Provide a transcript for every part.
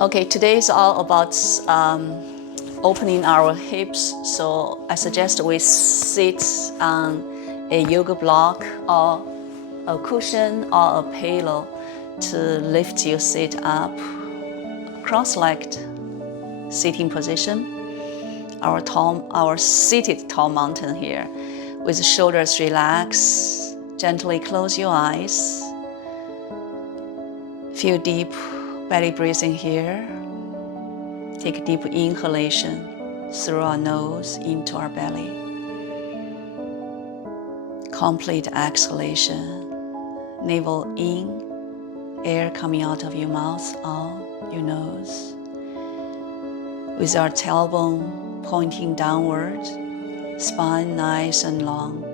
Okay, today is all about opening our hips. So I suggest we sit on a yoga block or a cushion or a pillow to lift your seat up. Cross-legged sitting position. Our seated tall mountain here, with the shoulders relaxed. Gently close your eyes. Feel deep belly breathing here. Take a deep inhalation through our nose into our belly. Complete exhalation. Navel in, air coming out of your mouth or your nose. With our tailbone pointing downward, spine nice and long.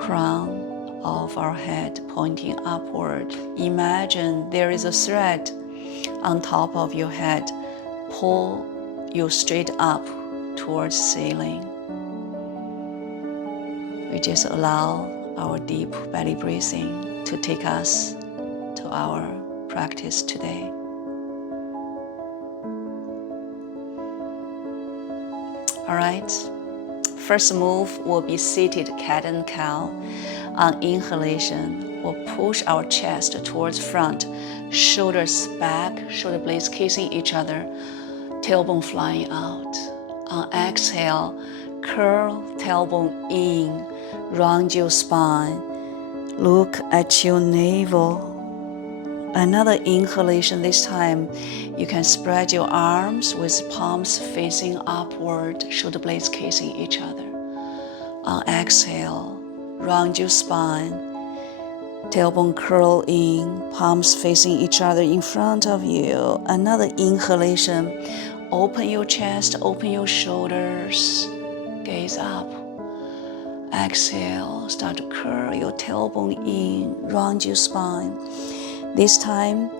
Crown of our head pointing upward. Imagine there is a thread on top of your head. Pull you straight up towards ceiling. We just allow our deep belly breathing to take us to our practice today. All right, first move will be seated cat and cow. On inhalation, we'll push our chest towards front, shoulders back, shoulder blades kissing each other, tailbone flying out. On exhale, curl tailbone in, round your spine, look at your navel. Another inhalation, this time you can spread your arms with palms facing upward, shoulder blades kissing each other. On exhale, round your spine, tailbone curl in, palms facing each other in front of you. Another inhalation, open your chest, open your shoulders, gaze up. Exhale, start to curl your tailbone in, round your spine. This time,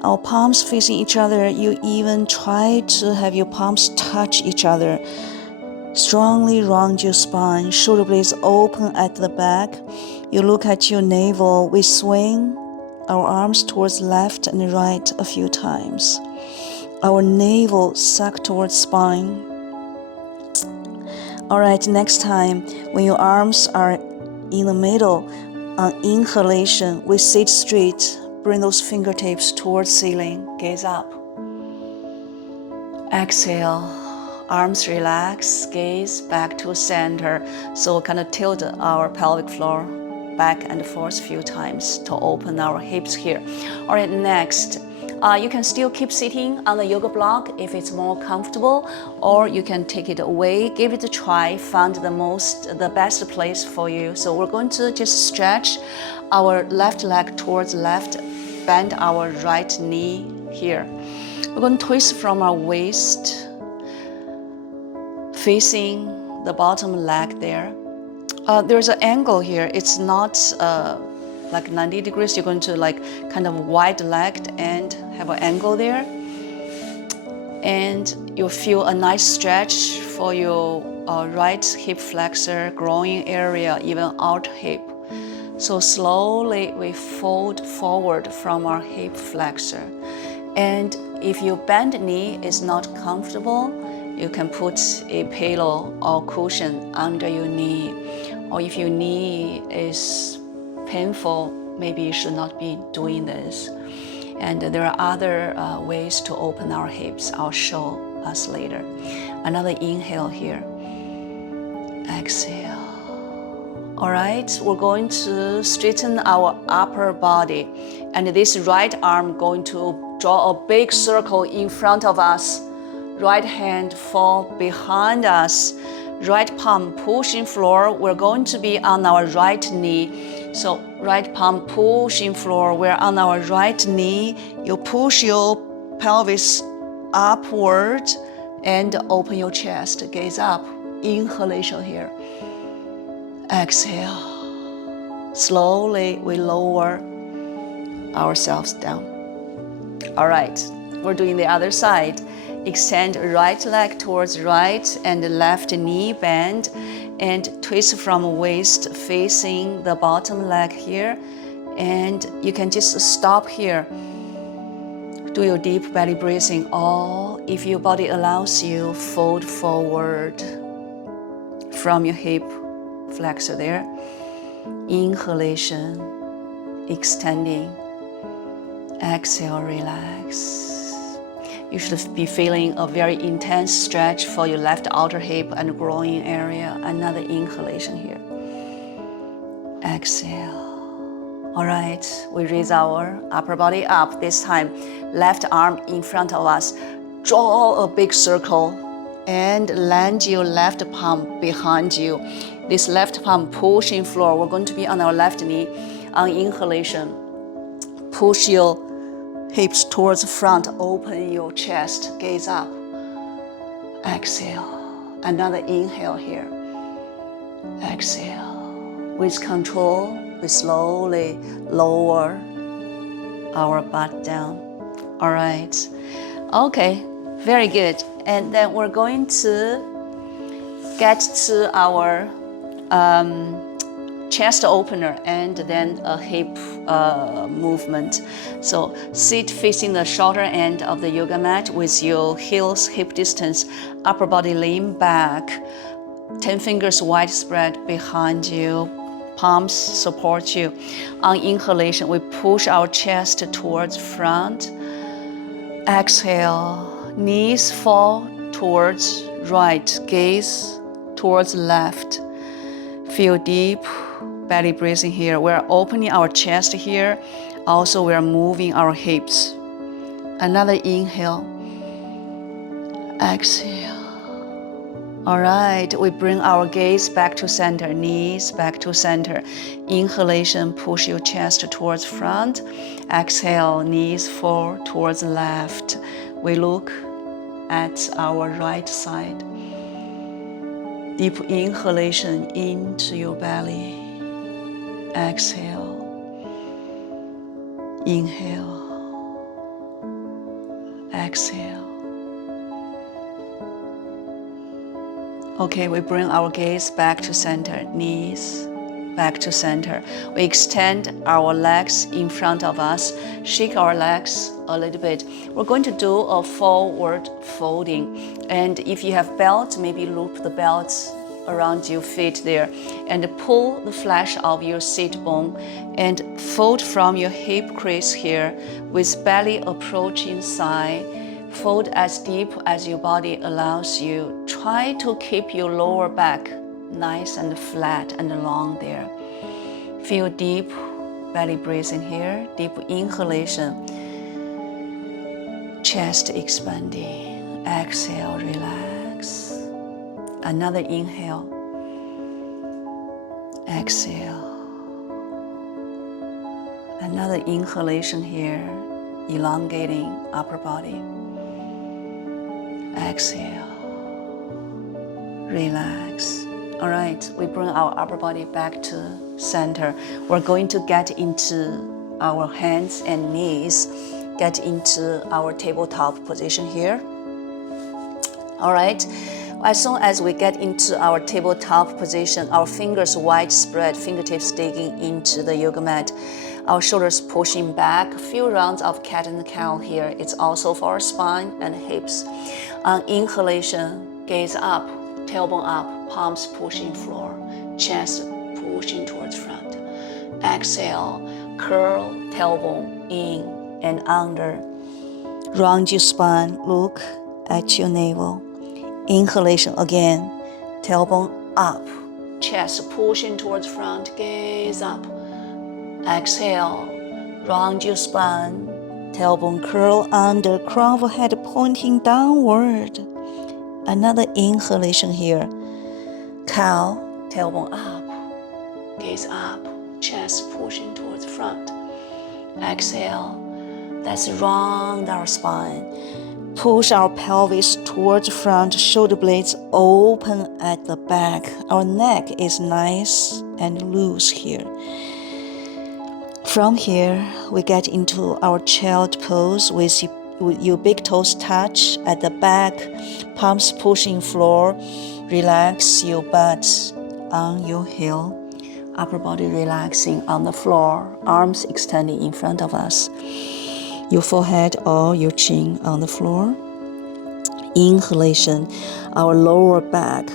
our palms facing each other, you even try to have your palms touch each other. Strongly round your spine, shoulder blades open at the back. You look at your navel. We swing our arms towards left and right a few times. Our navel suck towards spine. All right, next time, when your arms are in the middle, on inhalation, we sit straight. Bring those fingertips towards ceiling. Gaze up. Exhale. Arms relax. Gaze back to center. So kind of tilt our pelvic floor back and forth a few times to open our hips here. All right, next. You can still keep sitting on the yoga block if it's more comfortable, or you can take it away, give it a try, find the best place for you. So we're going to just stretch our left leg towards left, bend our right knee here. We're going to twist from our waist, facing the bottom leg there. There's an angle here. It's not like 90 degrees. You're going to like kind of wide-legged and have an angle there. And you'll feel a nice stretch for your right hip flexor, groin area, even out hip. So slowly we fold forward from our hip flexor. And if your bent knee is not comfortable, you can put a pillow or cushion under your knee. Or if your knee is painful, maybe you should not be doing this. And there are other ways to open our hips. I'll show us later. Another inhale here. Exhale. All right, we're going to straighten our upper body. And this right arm going to draw a big circle in front of us. Right hand fall behind us. Right palm pushing floor. We're going to be on our right knee. So right palm pushing floor. We're on our right knee. You push your pelvis upward and open your chest. Gaze up. Inhalation here. Exhale. Slowly we lower ourselves down. All right, we're doing the other side. Extend right leg towards right and left knee bend and twist from waist facing the bottom leg here. And you can just stop here. Do your deep belly breathing, or if your body allows you, fold forward from your hip flexor there. Inhalation, extending. Exhale, relax. You should be feeling a very intense stretch for your left outer hip and groin area. Another inhalation here. Exhale. All right, we raise our upper body up. This time, left arm in front of us. Draw a big circle and land your left palm behind you. This left palm pushing floor. We're going to be on our left knee. On inhalation, push your hips towards the front. Open your chest, gaze up. Exhale. Another inhale here. Exhale. With control, we slowly lower our butt down. All right. Okay, very good. And then we're going to get to our chest opener and then a hip movement. So sit facing the shorter end of the yoga mat with your heels hip distance, upper body lean back, 10 fingers widespread behind you, palms support you. On inhalation, we push our chest towards front. Exhale, knees fall towards right, gaze towards left. Feel deep belly breathing here. We're opening our chest here. Also, we're moving our hips. Another inhale. Exhale. All right, we bring our gaze back to center, knees back to center. Inhalation, push your chest towards front. Exhale, knees fall towards left. We look at our right side. Deep inhalation into your belly. Exhale. Inhale. Exhale. Okay, we bring our gaze back to center, knees back to center. We extend our legs in front of us, shake our legs a little bit. We're going to do a forward folding. And if you have belt, maybe loop the belt around your feet there and pull the flesh of your sit bone and fold from your hip crease here with belly approaching side. Fold as deep as your body allows you. Try to keep your lower back nice and flat and long there. Feel deep belly breathing here. Deep inhalation. Chest expanding. Exhale, relax. Another inhale. Exhale. Another inhalation here, elongating upper body. Exhale. Relax. All right, we bring our upper body back to center. We're going to get into our hands and knees, get into our tabletop position here. All right, as soon as we get into our tabletop position, our fingers widespread, fingertips digging into the yoga mat, our shoulders pushing back, a few rounds of cat and cow here. It's also for our spine and hips. On inhalation, gaze up, tailbone up, palms pushing floor, chest pushing towards front. Exhale, curl tailbone in and under. Round your spine, look at your navel. Inhalation again, tailbone up, chest pushing towards front, gaze up. Exhale, round your spine, tailbone curl under, crown of head pointing downward. Another inhalation here. Cow, tailbone up, gaze up, chest pushing towards front. Exhale, let's round our spine. Push our pelvis towards front, shoulder blades open at the back. Our neck is nice and loose here. From here, we get into our child pose with your big toes touch at the back, palms pushing floor. Relax your butt on your heel, upper body relaxing on the floor, arms extending in front of us. your forehead or your chin on the floor. Inhalation, our lower back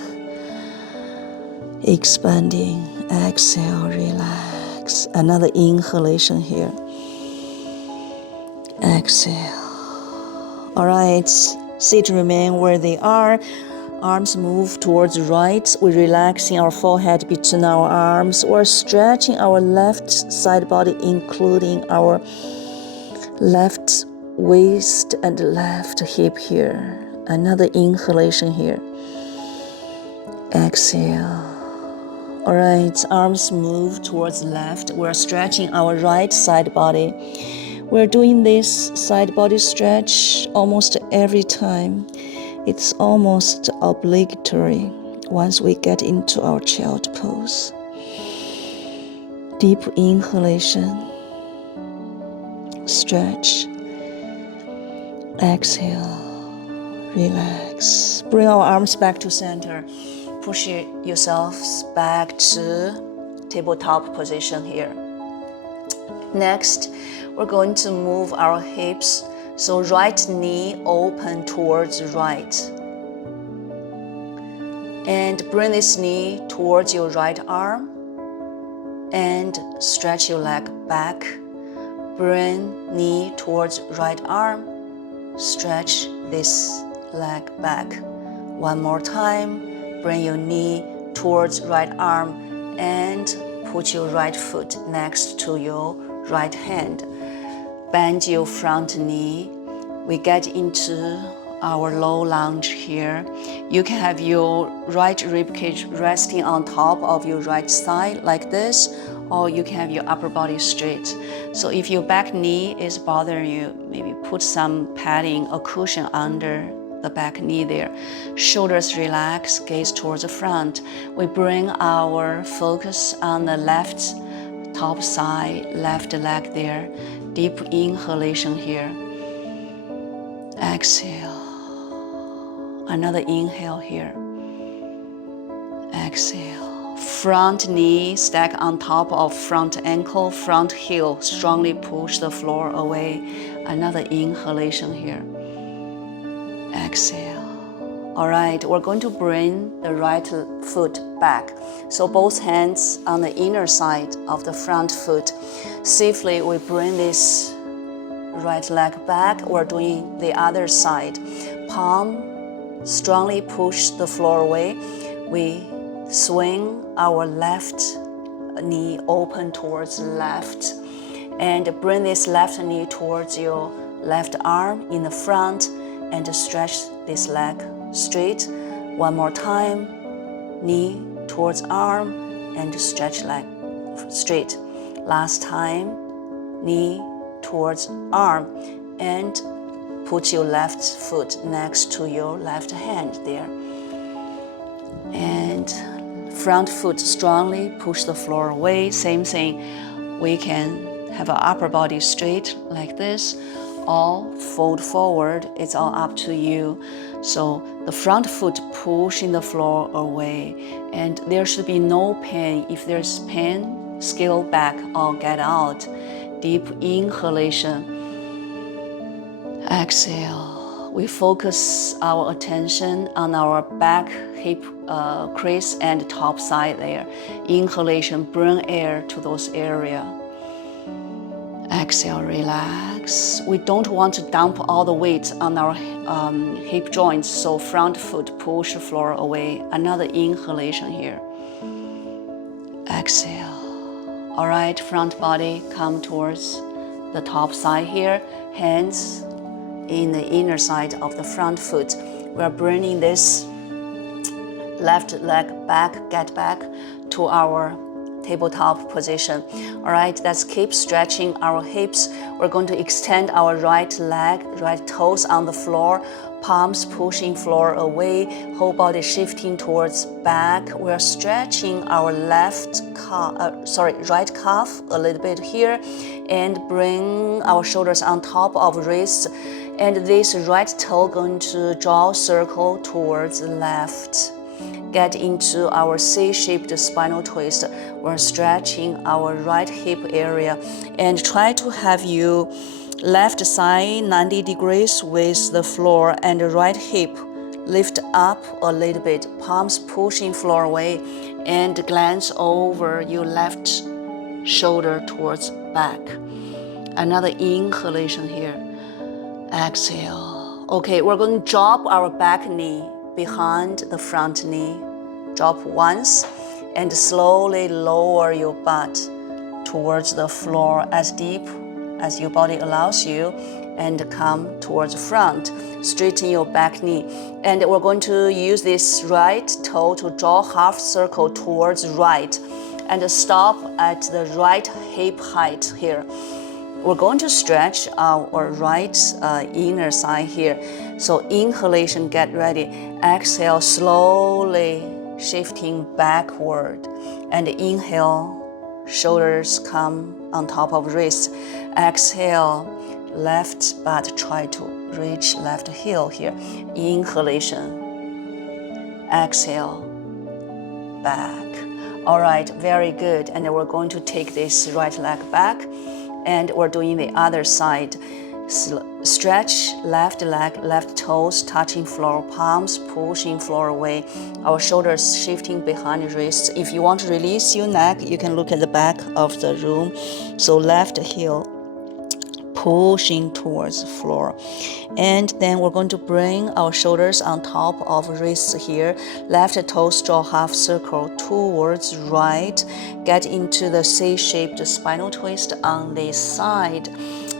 expanding. Exhale, relax. Another inhalation here. Exhale. All right, sit, remain where they are. Arms move towards the right. We're relaxing our forehead between our arms. We're stretching our left side body, including our left waist and left hip here. Another inhalation here. Exhale. All right, arms move towards left. We're stretching our right side body. We're doing this side body stretch almost every time. It's almost obligatory once we get into our child pose. Deep inhalation. Stretch. Exhale. Relax. Bring our arms back to center. Push yourselves back to tabletop position here. Next, we're going to move our hips. So right knee open towards right. And bring this knee towards your right arm. And stretch your leg back. Bring knee towards right arm. Stretch this leg back. One more time. Bring your knee towards right arm and put your right foot next to your right hand. Bend your front knee. We get into our low lunge here. You can have your right rib cage resting on top of your right side like this, or you can have your upper body straight. So if your back knee is bothering you, maybe put some padding or cushion under the back knee there. Shoulders relax, gaze towards the front. We bring our focus on the left top side, left leg there. Deep inhalation here. Exhale. Another inhale here. Exhale. Front knee stack on top of front ankle, front heel. Strongly push the floor away. Another inhalation here. Exhale. All right, we're going to bring the right foot back. So both hands on the inner side of the front foot. Safely, we bring this right leg back. We're doing the other side. Palm, strongly push the floor away. We swing our left knee open towards left. And bring this left knee towards your left arm in the front. And stretch this leg straight. One more time. Knee towards arm and stretch leg straight. Last time. Knee towards arm and put your left foot next to your left hand there. And front foot strongly push the floor away. Same thing. We can have our upper body straight like this. All fold forward, it's all up to you. So the front foot pushing the floor away, and there should be no pain. If there's pain, scale back or get out. Deep inhalation. Exhale. We focus our attention on our back, hip crease and top side there. Inhalation, bring air to those areas. Exhale, relax. We don't want to dump all the weight on our hip joints, so front foot push the floor away. Another inhalation here. Exhale. All right, front body come towards the top side here. Hands in the inner side of the front foot. We are bringing this left leg back, get back to our tabletop position. All right, let's keep stretching our hips. We're going to extend our right leg, right toes on the floor, palms pushing floor away, whole body shifting towards back. We're stretching our right calf a little bit here and bring our shoulders on top of wrists. And this right toe going to draw a circle towards left. Get into our C-shaped spinal twist. We're stretching our right hip area and try to have your Left side 90 degrees with the floor, and the right hip lift up a little bit, palms pushing floor away, and glance over your left shoulder towards back. Another inhalation here. Exhale. Okay, we're going to drop our back knee behind the front knee. Drop once and slowly lower your butt towards the floor as deep as your body allows you, and come towards the front. Straighten your back knee. And we're going to use this right toe to draw half circle towards right and stop at the right hip height here. We're going to stretch our right inner thigh here. So inhalation, get ready. Exhale, slowly shifting backward. And inhale, shoulders come on top of wrists. Exhale, left butt, try to reach left heel here. Inhalation. Exhale, back. All right, very good. And then we're going to take this right leg back, and we're doing the other side. Stretch left leg, left toes touching floor, palms pushing floor away. Our shoulders shifting behind wrists. If you want to release your neck, you can look at the back of the room. So left heel pushing towards the floor. And then we're going to bring our shoulders on top of wrists here. Left toes draw half circle towards right. Get into the C-shaped spinal twist on this side.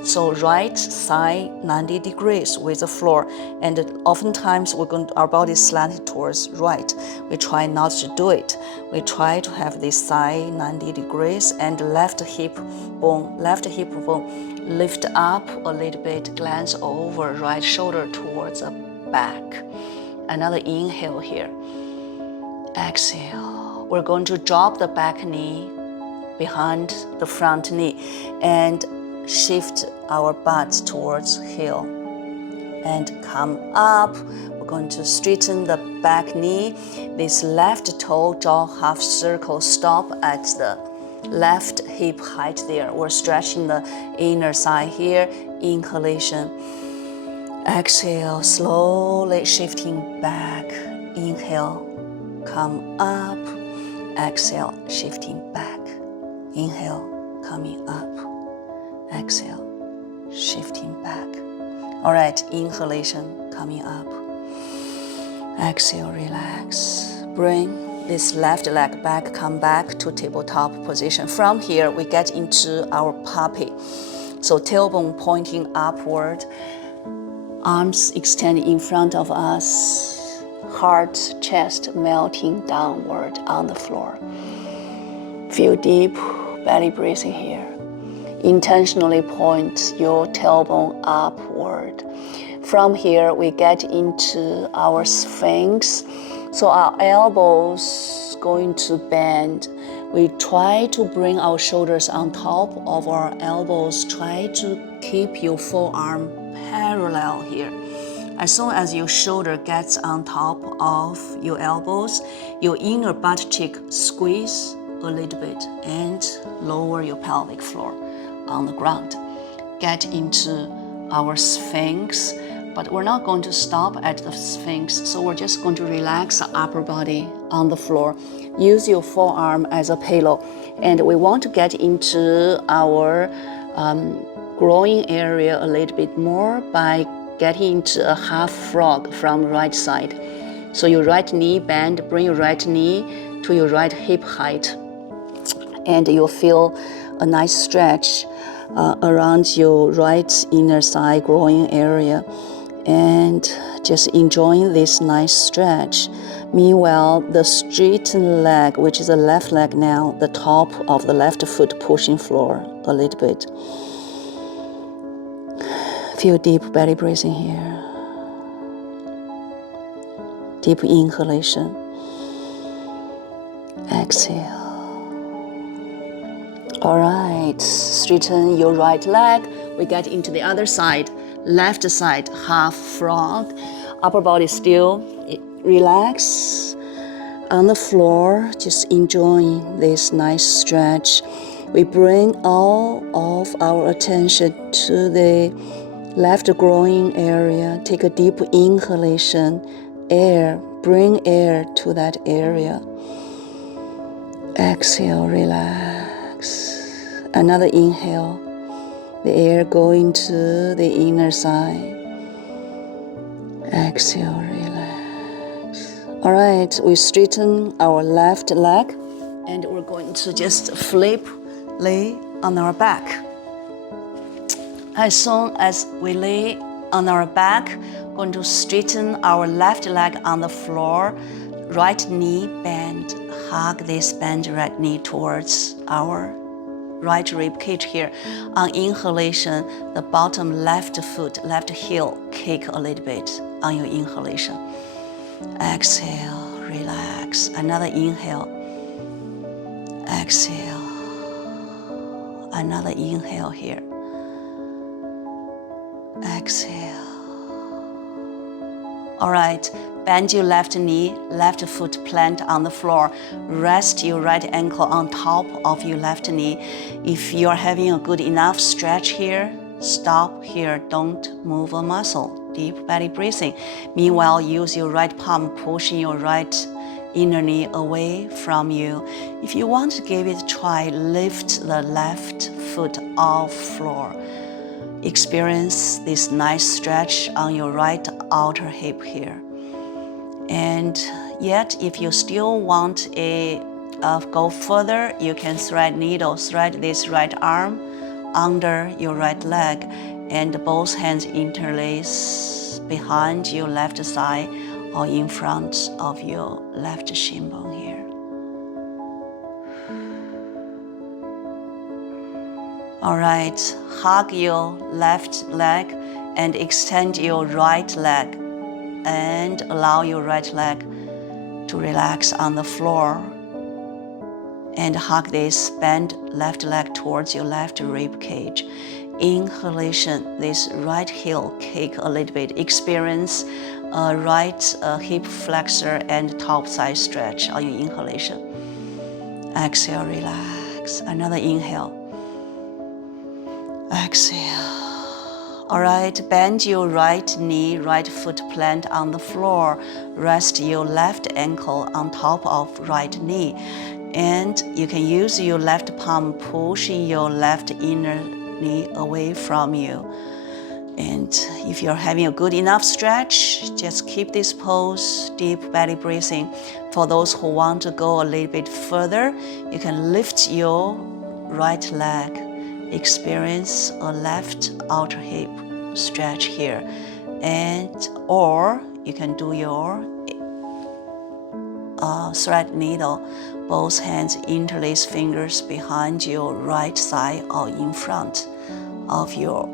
So right side 90 degrees with the floor, and oftentimes our body is slanted towards right. We try not to do it. We try to have this side 90 degrees, and left hip bone lift up a little bit, glance over right shoulder towards the back. Another inhale here. Exhale. We're going to drop the back knee behind the front knee and shift our butt towards heel and come up. We're going to straighten the back knee. This left toe draw half circle, stop at the left hip height there. We're stretching the inner thigh here. Inhalation. Exhale, slowly shifting back. Inhale, come up. Exhale, shifting back. Inhale, coming up. Exhale, shifting back. All right, inhalation, coming up. Exhale, relax. Bring this left leg back, come back to tabletop position. From here, we get into our puppy. So tailbone pointing upward, arms extended in front of us, heart, chest melting downward on the floor. Feel deep belly breathing here. Intentionally point your tailbone upward. From here, we get into our sphinx. So our elbows going to bend. We try to bring our shoulders on top of our elbows. Try to keep your forearm parallel here. As soon as your shoulder gets on top of your elbows, your inner butt cheek squeeze a little bit and lower your pelvic floor on the ground. Get into our sphinx, but we're not going to stop at the sphinx, so we're just going to relax the upper body on the floor. Use your forearm as a pillow, and we want to get into our groin area a little bit more by getting into a half frog from right side. So your right knee bend, bring your right knee to your right hip height, and you'll feel a nice stretch around your right inner thigh groin area, and just enjoying this nice stretch. Meanwhile, the straightened leg, which is the left leg now, the top of the left foot pushing floor a little bit. Feel deep belly breathing here. Deep inhalation. Exhale. All right, straighten your right leg. We get into the other side. Left side, half frog. Upper body still relax on the floor, just enjoying this nice stretch. We bring all of our attention to the left groin area. Take a deep inhalation. Bring air to that area. Exhale, relax. Another inhale. The air going to the inner side. Exhale, relax. All right, we straighten our left leg and we're going to just lay on our back. As soon as we lay on our back, going to straighten our left leg on the floor, right knee bend, hug this bend right knee towards our right rib cage here. On inhalation, the bottom left foot, left heel, kick a little bit on your inhalation. Exhale, relax. Another inhale. Exhale. Another inhale here. Exhale. All right, bend your left knee, left foot plant on the floor. Rest your right ankle on top of your left knee. If you're having a good enough stretch here, stop here. Don't move a muscle. Deep belly breathing. Meanwhile, use your right palm, pushing your right inner knee away from you. If you want to give it a try, lift the left foot off floor. Experience this nice stretch on your right outer hip here. And yet, if you still want go further, you can thread this right arm under your right leg, and both hands interlace behind your left thigh or in front of your left shin bone here. All right, hug your left leg and extend your right leg and allow your right leg to relax on the floor and hug this, bend left leg towards your left rib cage. Inhalation, this right heel kick a little bit. Experience a right hip flexor and top side stretch on your inhalation. Exhale, relax. Another inhale. Exhale. All right, bend your right knee, right foot plant on the floor. Rest your left ankle on top of right knee. And you can use your left palm pushing your left inner knee away from you. And if you're having a good enough stretch, just keep this pose, deep belly breathing. For those who want to go a little bit further, you can lift your right leg. Experience a left outer hip stretch here, or you can do your thread needle. Both hands interlace fingers behind your right thigh or in front of your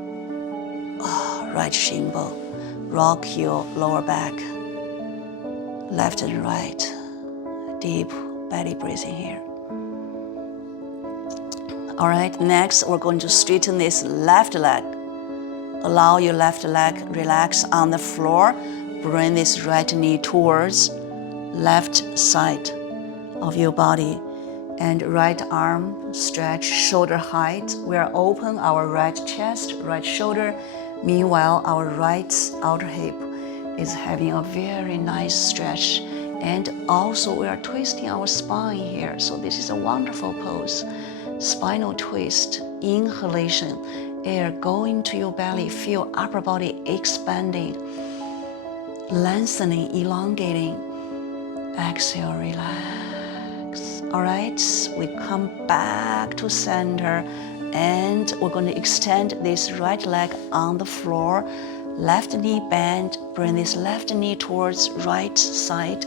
right shin bone. Rock your lower back, left and right. Deep belly breathing here. All right, next we're going to straighten this left leg. Allow your left leg relax on the floor. Bring this right knee towards left side of your body. And right arm stretch shoulder height. We are open our right chest, right shoulder. Meanwhile, our right outer hip is having a very nice stretch. And also we are twisting our spine here. So this is a wonderful pose. Spinal twist, inhalation, air going to your belly, feel upper body expanding, lengthening, elongating. Exhale, relax. All right, we come back to center and we're going to extend this right leg on the floor. Left knee bend, bring this left knee towards right side.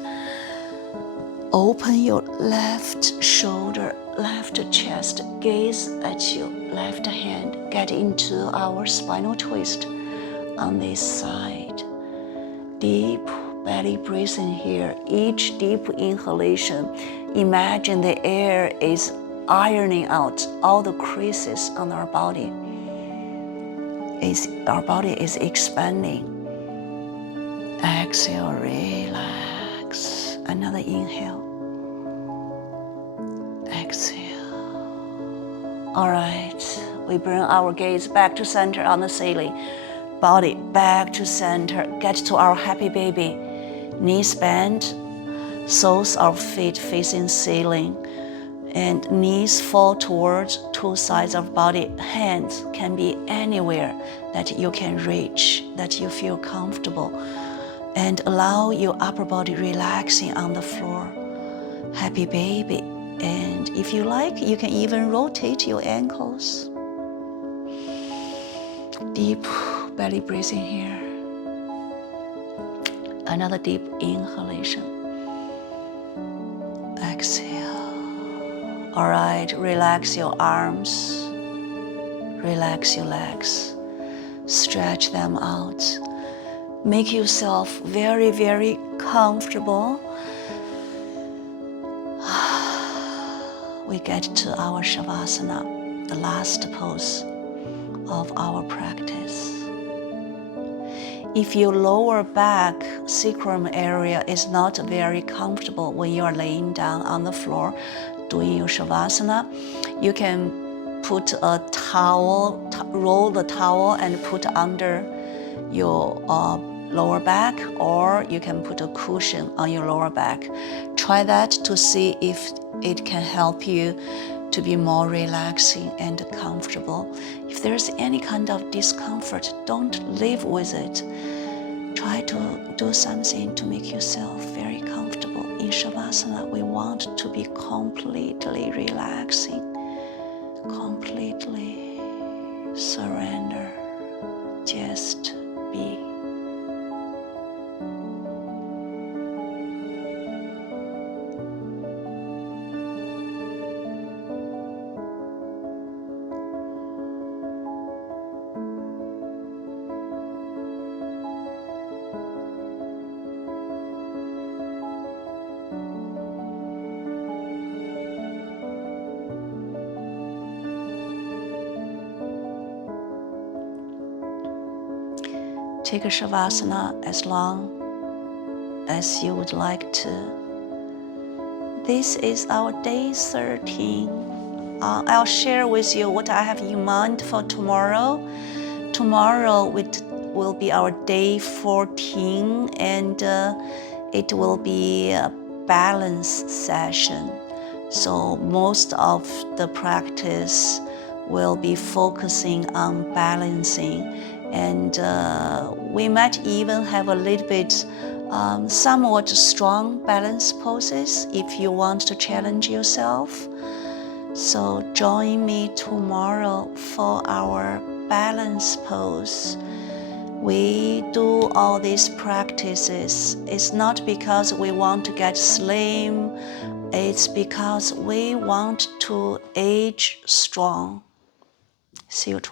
Open your left shoulder, left chest, gaze at your left hand. Get into our spinal twist on this side. Deep belly breathing here. Each deep inhalation, imagine the air is ironing out all the creases on our body. Our body is expanding. Exhale, relax. Another inhale. Exhale. All right, we bring our gaze back to center on the ceiling. Body back to center. Get to our happy baby. Knees bent, soles of feet facing ceiling, and knees fall towards two sides of body. Hands can be anywhere that you can reach, that you feel comfortable, and allow your upper body relaxing on the floor. Happy baby. And if you like, you can even rotate your ankles. Deep belly breathing here. Another deep inhalation. Exhale. All right, relax your arms. Relax your legs. Stretch them out. Make yourself very, very comfortable. We get to our Savasana, the last pose of our practice. If your lower back sacrum area is not very comfortable when you are laying down on the floor doing your Savasana, you can put a towel, roll the towel and put under your lower back, or you can put a cushion on your lower back. Try that to see if it can help you to be more relaxing and comfortable. If there's any kind of discomfort, don't live with it. Try to do something to make yourself very comfortable. In Savasana, we want to be completely relaxing, completely surrender, just be. Take a Savasana as long as you would like to. This is our day 13. I'll share with you what I have in mind for tomorrow. Tomorrow will be our day 14, and it will be a balance session. So most of the practice will be focusing on balancing, and we might even have a little bit somewhat strong balance poses if you want to challenge yourself. So join me tomorrow for our balance pose. We do all these practices. It's not because we want to get slim, it's because we want to age strong. See you tomorrow.